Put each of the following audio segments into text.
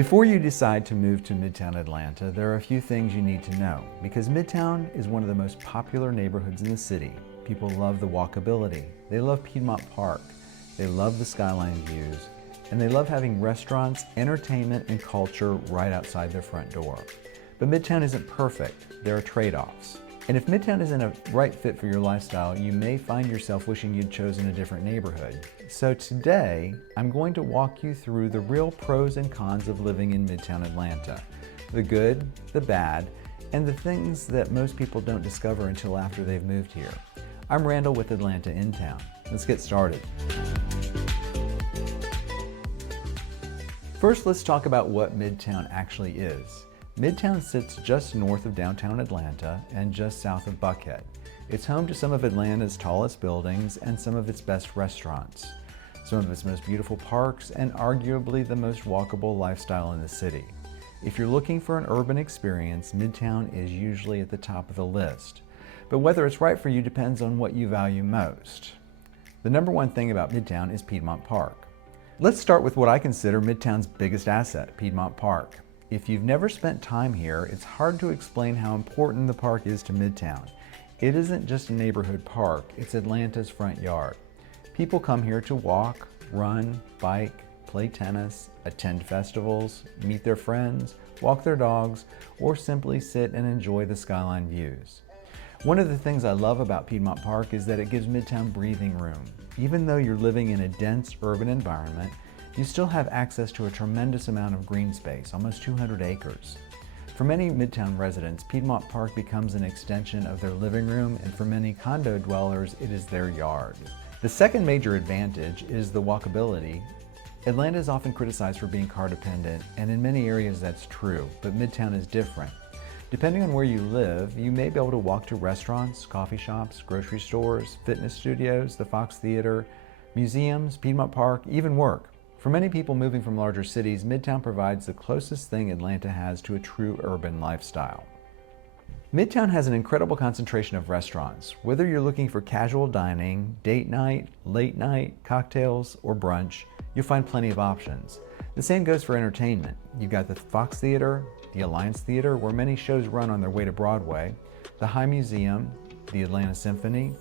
Before you decide to move to Midtown Atlanta, there are a few things you need to know, because Midtown is one of the most popular neighborhoods in the city. People love the walkability, they love Piedmont Park, they love the skyline views, and they love having restaurants, entertainment, and culture right outside their front door. But Midtown isn't perfect, there are trade-offs. And if Midtown isn't a right fit for your lifestyle, you may find yourself wishing you'd chosen a different neighborhood. So today, I'm going to walk you through the real pros and cons of living in Midtown Atlanta. The good, the bad, and the things that most people don't discover until after they've moved here. I'm Randal with Atlanta Intown. Let's get started. First, let's talk about what Midtown actually is. Midtown sits just north of downtown Atlanta and just south of Buckhead. It's home to some of Atlanta's tallest buildings and some of its best restaurants, some of its most beautiful parks, and arguably the most walkable lifestyle in the city. If you're looking for an urban experience, Midtown is usually at the top of the list. But whether it's right for you depends on what you value most. The number one thing about Midtown is Piedmont Park. Let's start with what I consider Midtown's biggest asset, Piedmont Park. If you've never spent time here, it's hard to explain how important the park is to Midtown. It isn't just a neighborhood park, it's Atlanta's front yard. People come here to walk, run, bike, play tennis, attend festivals, meet their friends, walk their dogs, or simply sit and enjoy the skyline views. One of the things I love about Piedmont Park is that it gives Midtown breathing room. Even though you're living in a dense urban environment, you still have access to a tremendous amount of green space, almost 200 acres. For many Midtown residents, Piedmont Park becomes an extension of their living room, and for many condo dwellers, it is their yard. The second major advantage is the walkability. Atlanta is often criticized for being car dependent, and in many areas that's true, but Midtown is different. Depending on where you live, you may be able to walk to restaurants, coffee shops, grocery stores, fitness studios, the Fox Theater, museums, Piedmont Park, even work. For many people moving from larger cities, Midtown provides the closest thing Atlanta has to a true urban lifestyle. Midtown has an incredible concentration of restaurants. Whether you're looking for casual dining, date night, late night, cocktails, or brunch, you'll find plenty of options. The same goes for entertainment. You've got the Fox Theater, the Alliance Theater, where many shows run on their way to Broadway, the High Museum, the Atlanta Symphony,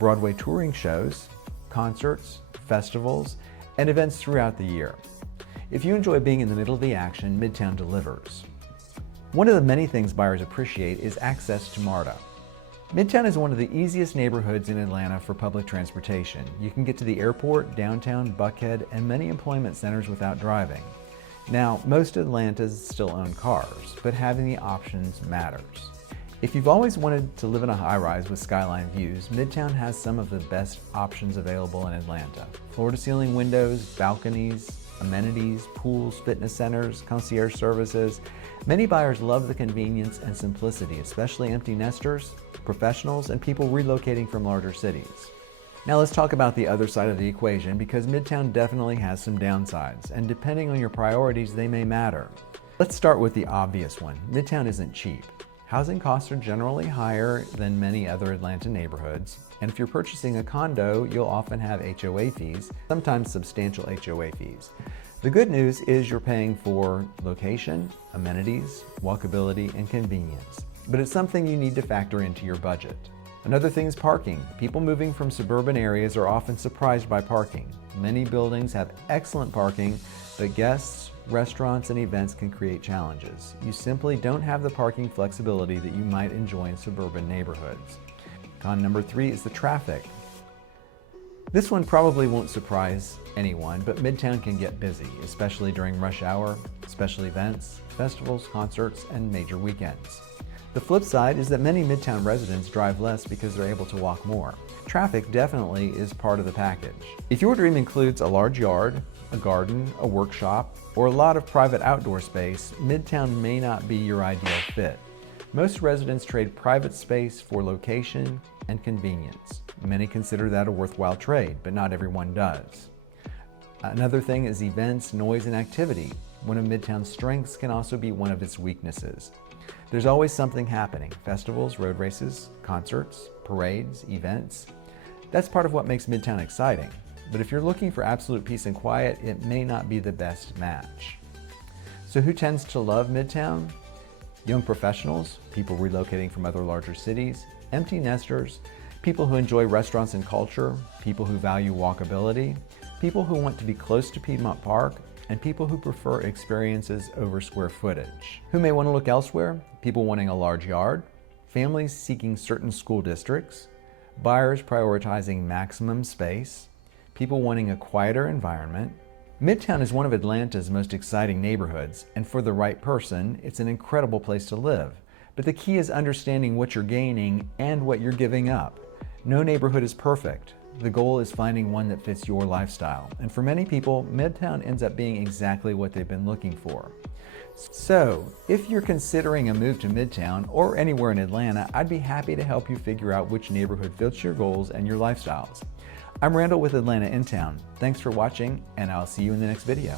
Broadway touring shows, concerts, festivals, and events throughout the year. If you enjoy being in the middle of the action, Midtown delivers. One of the many things buyers appreciate is access to MARTA. Midtown is one of the easiest neighborhoods in Atlanta for public transportation. You can get to the airport, downtown, Buckhead, and many employment centers without driving. Now, most Atlantans still own cars, but having the options matters. If you've always wanted to live in a high-rise with skyline views, Midtown has some of the best options available in Atlanta. Floor-to-ceiling windows, balconies, amenities, pools, fitness centers, concierge services. Many buyers love the convenience and simplicity, especially empty nesters, professionals, and people relocating from larger cities. Now let's talk about the other side of the equation, because Midtown definitely has some downsides, and depending on your priorities, they may matter. Let's start with the obvious one. Midtown isn't cheap. Housing costs are generally higher than many other Atlanta neighborhoods, and if you're purchasing a condo, you'll often have HOA fees, sometimes substantial HOA fees. The good news is you're paying for location, amenities, walkability, and convenience, but it's something you need to factor into your budget. Another thing is parking. People moving from suburban areas are often surprised by parking. Many buildings have excellent parking, but guests, restaurants, and events can create challenges. You simply don't have the parking flexibility that you might enjoy in suburban neighborhoods. Con number 3 is the traffic. This one probably won't surprise anyone, but Midtown can get busy, especially during rush hour, special events, festivals, concerts, and major weekends. The flip side is that many Midtown residents drive less because they're able to walk more. Traffic definitely is part of the package. If your dream includes a large yard, a garden, a workshop, or a lot of private outdoor space, Midtown may not be your ideal fit. Most residents trade private space for location and convenience. Many consider that a worthwhile trade, but not everyone does. Another thing is events, noise, and activity. One of Midtown's strengths can also be one of its weaknesses. There's always something happening: festivals, road races, concerts, parades, events. That's part of what makes Midtown exciting. But if you're looking for absolute peace and quiet, it may not be the best match. So who tends to love Midtown? Young professionals, people relocating from other larger cities, empty nesters, people who enjoy restaurants and culture, people who value walkability, people who want to be close to Piedmont Park, and people who prefer experiences over square footage. Who may want to look elsewhere? People wanting a large yard, families seeking certain school districts, buyers prioritizing maximum space, people wanting a quieter environment. Midtown is one of Atlanta's most exciting neighborhoods, and for the right person, it's an incredible place to live. But the key is understanding what you're gaining and what you're giving up. No neighborhood is perfect. The goal is finding one that fits your lifestyle. And for many people, Midtown ends up being exactly what they've been looking for. So, if you're considering a move to Midtown or anywhere in Atlanta, I'd be happy to help you figure out which neighborhood fits your goals and your lifestyles. I'm Randal with Atlanta Intown. Thanks for watching, and I'll see you in the next video.